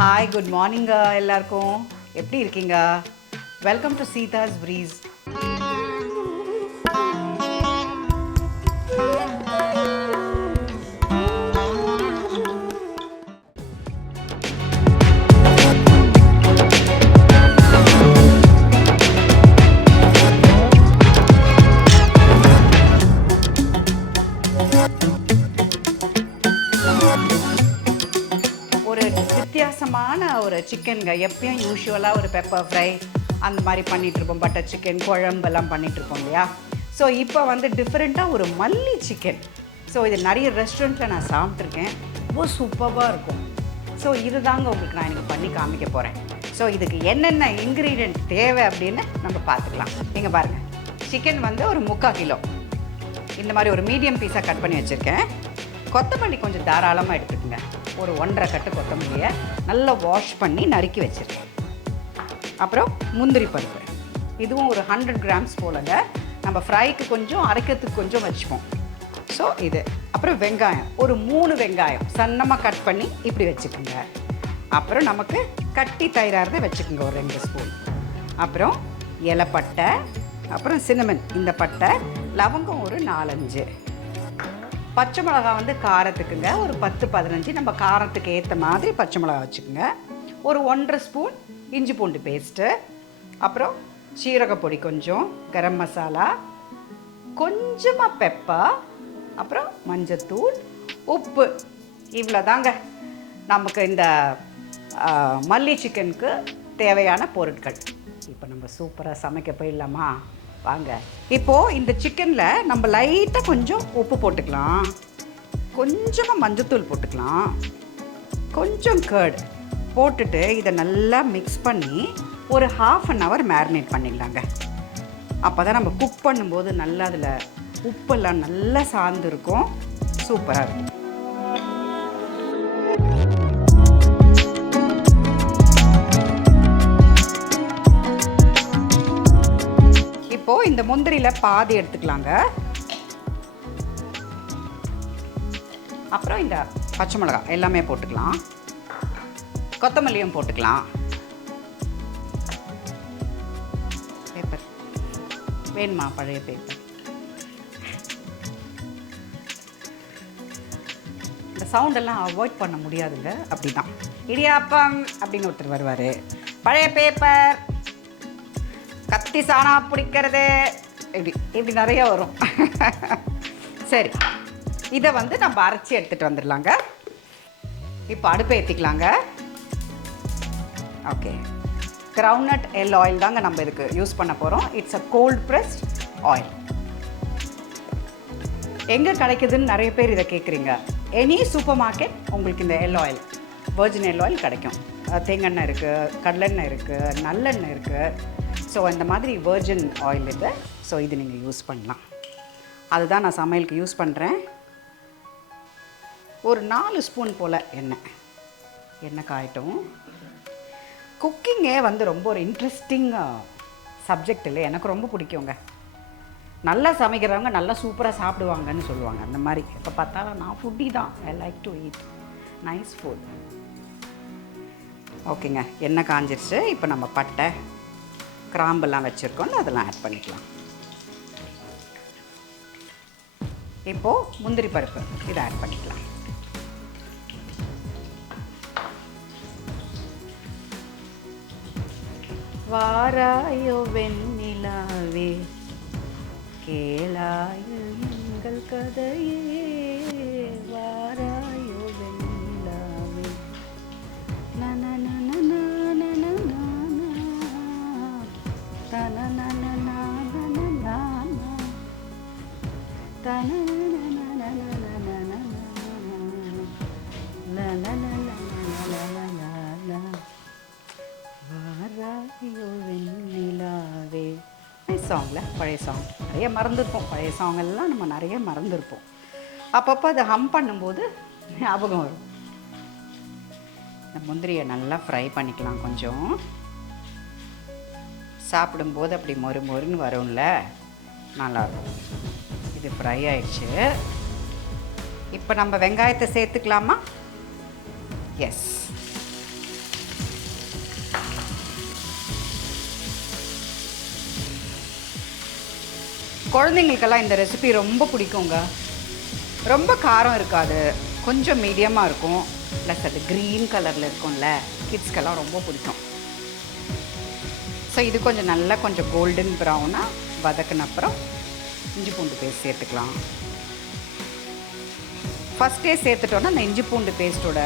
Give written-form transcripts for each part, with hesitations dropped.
Hi, good morning எல்லாருக்கும். எப்படி இருக்கீங்க? Welcome to Seetha's breeze. ஒரு வித்தியாசமான ஒரு சிக்கனுங்க. எப்பயும் யூஸ்வலாக ஒரு பெப்பர் ஃப்ரை அந்த மாதிரி பண்ணிகிட்ருப்போம், பட்டர் சிக்கன் குழம்பெல்லாம் பண்ணிகிட்ருப்போம் இல்லையா. ஸோ இப்போ வந்து டிஃப்ரெண்ட்டாக ஒரு மல்லி சிக்கன். ஸோ இது நிறைய ரெஸ்டாரண்ட்டில் நான் சாப்பிட்ருக்கேன், ரொம்ப சூப்பராக இருக்கும். ஸோ இது தாங்க உங்களுக்கு நான் எனக்கு பண்ணி காமிக்க போகிறேன். ஸோ இதுக்கு என்னென்ன இன்க்ரீடியன்ட் தேவை அப்படின்னு நம்ம பார்த்துக்கலாம். நீங்கள் பாருங்கள், சிக்கன் வந்து ஒரு 3/4 கிலோ இந்த மாதிரி ஒரு மீடியம் பீஸாக கட் பண்ணி வச்சுருக்கேன். கொத்தமல்லி கொஞ்சம் தாராளமாக எடுத்துக்கோங்க. ஒரு 1.5 கட்டு கொத்தமல்லியை நல்லா வாஷ் பண்ணி நறுக்கி வச்சுருக்கேன். அப்புறம் முந்திரி பருப்பு, இதுவும் ஒரு 100 கிராம்ஸ் போலங்க. நம்ம ஃப்ரைக்கு கொஞ்சம், அரைக்கிறதுக்கு கொஞ்சம் வச்சுப்போம். ஸோ இது. அப்புறம் வெங்காயம், ஒரு 3 வெங்காயம் சன்னமாக கட் பண்ணி இப்படி வச்சுக்கோங்க. அப்புறம் நமக்கு கட்டி தயிராக வச்சுக்கோங்க ஒரு 2 ஸ்பூன். அப்புறம் இலைப்பட்டை, அப்புறம் சின்னமன் இந்த பட்டை, லவங்கம் ஒரு 4-5, பச்சை மிளகா வந்து காரத்துக்குங்க ஒரு 10-15, நம்ம காரத்துக்கு ஏற்ற மாதிரி பச்சை மிளகா வச்சுக்கோங்க. ஒரு 1.5 ஸ்பூன் இஞ்சி பூண்டு பேஸ்ட்டு, அப்புறம் சீரகப்பொடி கொஞ்சம், கரம் மசாலா, கொஞ்சமாக பெப்பர், அப்புறம் மஞ்சத்தூள், உப்பு. இவ்வளோ தாங்க நமக்கு இந்த மல்லி சிக்கனுக்கு தேவையான பொருட்கள். இப்போ நம்ம சூப்பராக சமைக்க போயிடலாமா? வாங்க. இப்போது இந்த சிக்கனில் நம்ம லைட்டாக கொஞ்சம் உப்பு போட்டுக்கலாம், கொஞ்சமாக மஞ்சத்தூள் போட்டுக்கலாம், கொஞ்சம் கர்ட் போட்டுட்டு இதை நல்லா மிக்ஸ் பண்ணி ஒரு 1/2 hour மேரினேட் பண்ணிடலாங்க. அப்போ தான் நம்ம குக் பண்ணும்போது நல்லா அதில் உப்பெல்லாம் நல்லா சார்ந்துருக்கும், சூப்பராக இருக்கும். இப்போது இந்த முந்திரியில் பாதி எடுத்துக்கலாங்க. அப்புறம் இந்த பச்சை மிளகா எல்லாமே போட்டுக்கலாம், கொத்தமல்லியும் போட்டுக்கலாம். பேப்பர் வேணுமா? பழைய பேப்பர். இந்த சவுண்டெல்லாம் அவாய்ட் பண்ண முடியாதுங்க. அப்படி தான் இடியாப்பம் அப்படின்னு ஒருத்தர் வருவார். பழைய பேப்பர், கத்தி சாணா பிடிக்கிறது, இப்படி நிறைய வரும். சரி, இதை வந்து நம்ம அரைச்சி எடுத்துகிட்டு வந்துடலாங்க. இப்போ அடுப்பை ஏற்றிக்கலாங்க. ஓகே, கிரவுண்ட்நட் எல் ஆயில் தாங்க நம்ம இதுக்கு யூஸ் பண்ண போகிறோம். It's a cold pressed oil. எங்கே கிடைக்குதுன்னு நிறைய பேர் இதை கேட்குறீங்க. எனி சூப்பர் மார்க்கெட் உங்களுக்கு இந்த L oil, virgin L oil கிடைக்கும். தேங்காய் இருக்குது, கடலெண்ணெய் இருக்குது, நல்லெண்ணெய் இருக்குது. ஸோ இந்த மாதிரி வெர்ஜின் ஆயில் இது. ஸோ இது நீங்கள் யூஸ் பண்ணலாம். அதுதான் நான் சமையலுக்கு யூஸ் பண்ணுறேன். ஒரு 4 ஸ்பூன் போல் எண்ணெய் காயட்டும். குக்கிங்கே வந்து ரொம்ப ஒரு இன்ட்ரெஸ்டிங் சப்ஜெக்ட் இல்லை, எனக்கு ரொம்ப பிடிக்குங்க. நல்லா சமைக்கிறவங்க நல்லா சூப்பராக சாப்பிடுவாங்கன்னு சொல்லுவாங்க. அந்த மாதிரி இப்போ பார்த்தாலும் நான் ஃபுட்டி தான். I like to eat nice food. ஓகேங்க, எண்ணெய் காஞ்சிருச்சு. இப்போ நம்ம பட்டை கிராம்பெல்லாம் வச்சுருக்கோம், அதெல்லாம் ஆட் பண்ணிக்கலாம். இப்போது முந்திரி பருப்பு இதை ஆட் பண்ணிக்கலாம். வாராயோ வெண்ணிலாவே, கேளாயோ எங்கள் கதையே, வாராயோ வெண்ணிலாவே, சாங்கில் பழைய சாங் நிறைய மறந்துருப்போம். பழைய சாங்கெல்லாம் நம்ம நிறைய மறந்துருப்போம். அப்பப்போ அதை ஹம் பண்ணும்போது ஞாபகம் வரும். இந்த முந்திரியை நல்லா ஃப்ரை பண்ணிக்கலாம். கொஞ்சம் சாப்பிடும்போது அப்படி மொறு மொறுன்னு வரும்ல, நல்லாயிருக்கும். இது ஃப்ரை ஆயிடுச்சு. இப்போ நம்ம வெங்காயத்தை சேர்த்துக்கலாமா? எஸ். குழந்தைங்களுக்கெல்லாம் இந்த ரெசிபி ரொம்ப பிடிக்குங்க. ரொம்ப காரம் இருக்காது, கொஞ்சம் மீடியமாக இருக்கும். ப்ளஸ் அது க்ரீன் கலரில் இருக்கும்ல, கிட்ஸ்க்கெல்லாம் ரொம்ப பிடிக்கும். ஸோ இது கொஞ்சம் நல்லா கொஞ்சம் கோல்டன் ப்ரௌனாக வதக்கின அப்புறம் இஞ்சி பூண்டு பேஸ்ட் சேர்த்துக்கலாம். ஃபஸ்ட்டே சேர்த்துட்டோன்னா அந்த இஞ்சி பூண்டு பேஸ்ட்டோட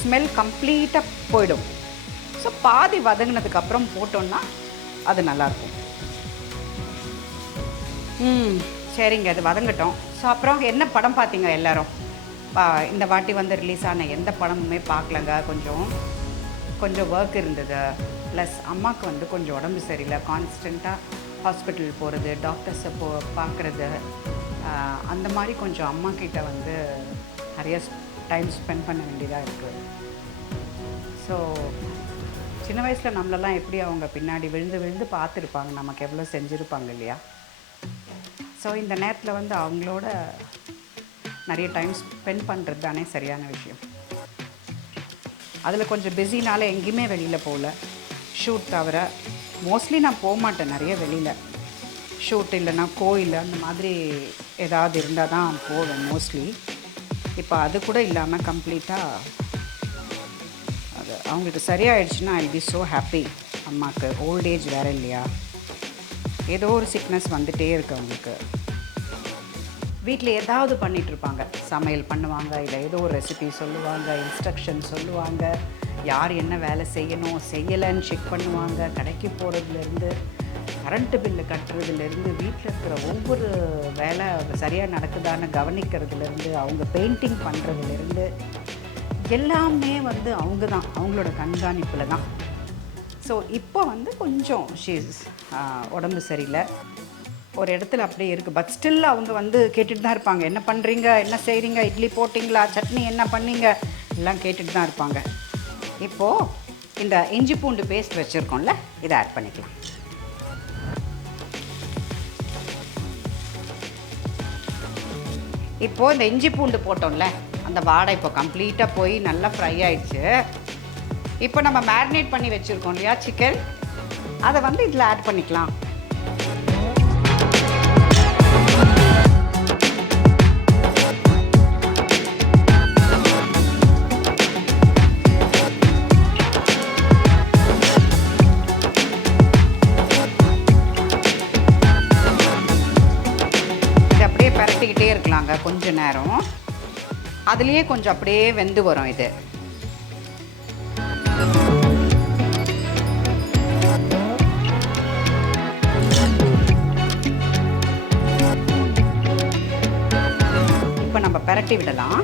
ஸ்மெல் கம்ப்ளீட்டாக போயிடும். ஸோ பாதி வதங்கினதுக்கப்புறம் போட்டோன்னா அது நல்லாயிருக்கும். சரிங்க, அது வதங்கட்டும். ஸோ அப்புறம் என்ன படம் பார்த்தீங்க எல்லோரும்? இந்த வாட்டி வந்து ரிலீஸ் ஆன எந்த படமுமே பார்க்கலங்க. கொஞ்சம் ஒர்க் இருந்தது. ப்ளஸ் அம்மாவுக்கு வந்து கொஞ்சம் உடம்பு சரியில்லை. கான்ஸ்டண்ட்டாக ஹாஸ்பிட்டல் போகிறது, டாக்டர்ஸை பார்க்குறது, அந்த மாதிரி கொஞ்சம் அம்மாக்கிட்ட வந்து நிறைய டைம் ஸ்பெண்ட் பண்ண வேண்டியதாக இருக்குது. ஸோ சின்ன வயசில் நம்மளெல்லாம் எப்படி அவங்க பின்னாடி விழுந்து பார்த்துருப்பாங்க, நமக்கு எவ்வளோ செஞ்சுருப்பாங்க இல்லையா? ஸோ இந்த நேரத்தில் வந்து அவங்களோட நிறைய டைம் ஸ்பெண்ட் பண்ணுறது தானே சரியான விஷயம். அதில் கொஞ்சம் பிஸினால எங்கேயுமே வெளியில் போகல. ஷூட் தவிர மோஸ்ட்லி நான் போக மாட்டேன் நிறைய வெளியில். ஷூட் இல்லைன்னா கோயில் அந்த மாதிரி ஏதாவது இருந்தால் தான் போவேன் மோஸ்ட்லி. இப்போ அது கூட இல்லாமல் கம்ப்ளீட்டாக அது அவங்களுக்கு சரியாயிடுச்சுன்னா ஐ பி ஸோ ஹாப்பி. அம்மாவுக்கு ஓல்ட் ஏஜ் வேறு இல்லையா, ஏதோ ஒரு சிக்னஸ் வந்துகிட்டே இருக்குது அவங்களுக்கு. வீட்டில் ஏதாவது பண்ணிகிட்ருப்பாங்க, சமையல் பண்ணுவாங்க, இல்லை ஏதோ ஒரு ரெசிபி சொல்லுவாங்க, இன்ஸ்ட்ரக்ஷன் சொல்லுவாங்க, யார் என்ன வேலை செய்யணும் செய்யலைன்னு செக் பண்ணுவாங்க. கடைக்கு போகிறதுலேருந்து கரண்ட்டு பில்லு கட்டுறதுலேருந்து வீட்டில் இருக்கிற ஒவ்வொரு வேலை சரியாக நடக்குதான்னு கவனிக்கிறதுலேருந்து அவங்க பெயிண்டிங் பண்ணுறதுலேருந்து எல்லாமே வந்து அவங்க தான், அவங்களோட கண்காணிப்பில் தான். ஸோ இப்போ வந்து கொஞ்சம் உடம்பு சரியில்லை, ஒரு இடத்துல அப்படியே இருக்குது. பட் ஸ்டில் அவங்க வந்து கேட்டுட்டு தான் இருப்பாங்க, என்ன பண்ணுறீங்க, என்ன செய்கிறீங்க, இட்லி போட்டிங்களா, சட்னி என்ன பண்ணீங்க, எல்லாம் கேட்டுட்டு தான் இருப்பாங்க. இப்போது இந்த இஞ்சி பூண்டு பேஸ்ட் வச்சுருக்கோம்ல, இதை ஆட் பண்ணிக்கலாம். இப்போது இந்த இஞ்சி பூண்டு போட்டோம்ல, அந்த வாடை இப்போ கம்ப்ளீட்டாக போய் நல்லா ஃப்ரை ஆயிடுச்சு. இப்போ நம்ம மேரினேட் பண்ணி வச்சுருக்கோம் இல்லையா சிக்கன், அதை வந்து இதில் ஆட் பண்ணிக்கலாம். பரட்டிக்கிட்டே இருக்கலாங்க கொஞ்ச நேரம், அதுலேயே கொஞ்சம் அப்படியே வெந்து வரும் இது. இப்போ நம்ம பரட்டி விடலாம்.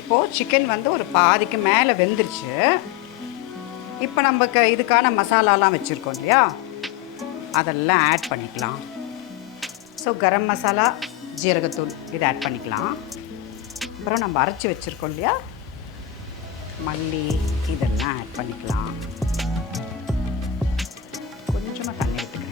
இப்போது சிக்கன் வந்து ஒரு பாதிக்கு மேலே வெந்துருச்சு. இப்போ நமக்கு இதுக்கான மசாலாலாம் வச்சுருக்கோம் இல்லையா, அதெல்லாம் ஆட் பண்ணிக்கலாம். ஸோ கரம் மசாலா, ஜீரகத்தூள் இதை ஆட் பண்ணிக்கலாம். அப்புறம் நம்ம அரைச்சி வச்சுருக்கோம் இல்லையா மல்லி, இதெல்லாம் ஆட் பண்ணிக்கலாம். கொஞ்சமாக தண்ணி விட்டுக்கிறேன்.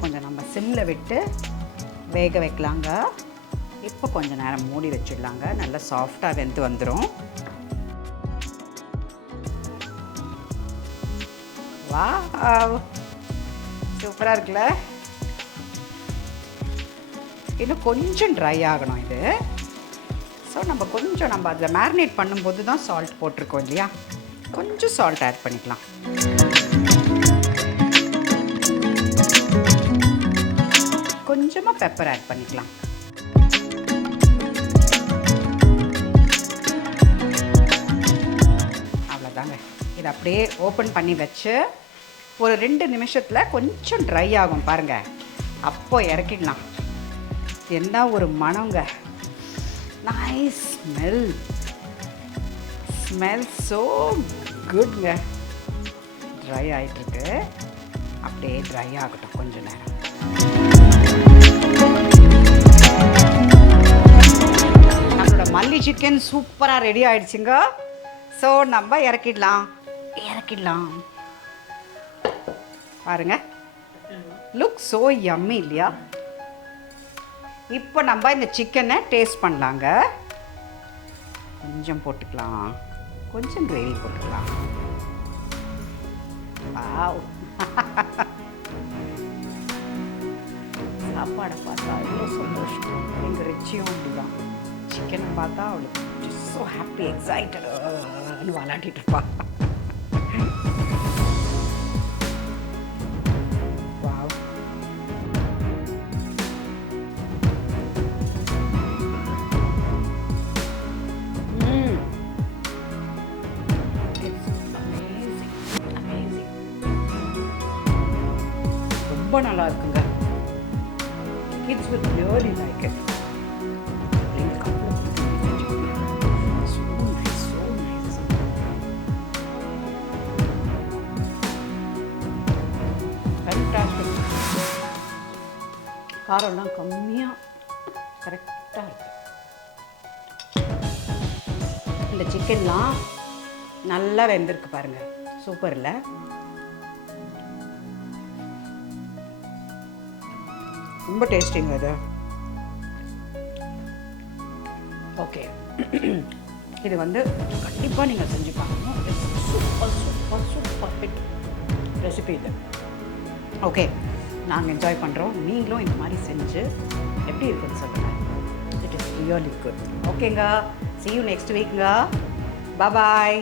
கொஞ்சம் நம்ம சிம்மில் விட்டு வேக வைக்கலாங்க. இப்போ கொஞ்சம் நேரம் மூடி வச்சிடலாங்க, நல்லா சாஃப்டாக வெந்து வந்துடும். வாவ், சூப்பராக இருக்குல்ல. இன்னும் கொஞ்சம் ட்ரை ஆகணும் இது. ஸோ நம்ம அதில் மேரினேட் பண்ணும்போது தான் சால்ட் போட்டிருக்கோம் இல்லையா, கொஞ்சம் சால்ட் ஆட் பண்ணிக்கலாம். கொஞ்சமாக பெப்பர் ஆட் பண்ணிக்கலாம். அவ்வளோதாங்க. இதை அப்படியே ஓப்பன் பண்ணி வச்சு ஒரு 2 நிமிஷத்தில் கொஞ்சம் ட்ரை ஆகும் பாருங்கள், அப்போ இறக்கிடலாம். என்ன ஒரு மணங்க, நைஸ் ஸ்மெல் ஸோ குட்ங்க. ட்ரை ஆகிட்டுருக்கு, அப்படியே ட்ரை ஆகட்டும் கொஞ்ச நேரம். நம்மளோட மல்லி சிக்கன் சூப்பராக ரெடி ஆயிடுச்சுங்க. ஸோ நம்ம இறக்கிடலாம். பாருங்க, லுக் ஸோ யம்மி இல்லையா? இப்போ நம்ம இந்த சிக்கனை டேஸ்ட் பண்ணலாங்க. கொஞ்சம் போட்டுக்கலாம், கொஞ்சம் கிரேவி போட்டுக்கலாம். வாவ் சாப்பாடை பார்த்தா அவ்வளோ சந்தோஷம். எங்கள் ரிச்சியும் அப்படிதான், சிக்கனை பார்த்தா அவளுக்கு ஸோ ஹாப்பி எக்ஸைட்டட்னு விளாண்டிட்டு இருப்பா. வாவ், ரொம்ப நல்லா இருக்குங்க. Kids will really like it. So nice. Fantastic. காரம்லாம் கம்மியாக கரெக்டாக இருக்கு. இந்த சிக்கன்லாம் நல்லா வெந்திருக்கு பாருங்க, சூப்பர் இல்லை? ரொம்ப டேஸ்டிங்க அது. ஓகே, இது வந்து கண்டிப்பாக நீங்கள் செஞ்சு பார்க்கணும். Super super super hit recipe இது. ஓகே, நாங்கள் என்ஜாய் பண்ணுறோம். நீங்களும் இந்த மாதிரி செஞ்சு எப்படி இருக்குன்னு சொல்லுங்கள். It is really good. ஓகேங்க, see you next weekங்க. Bye bye.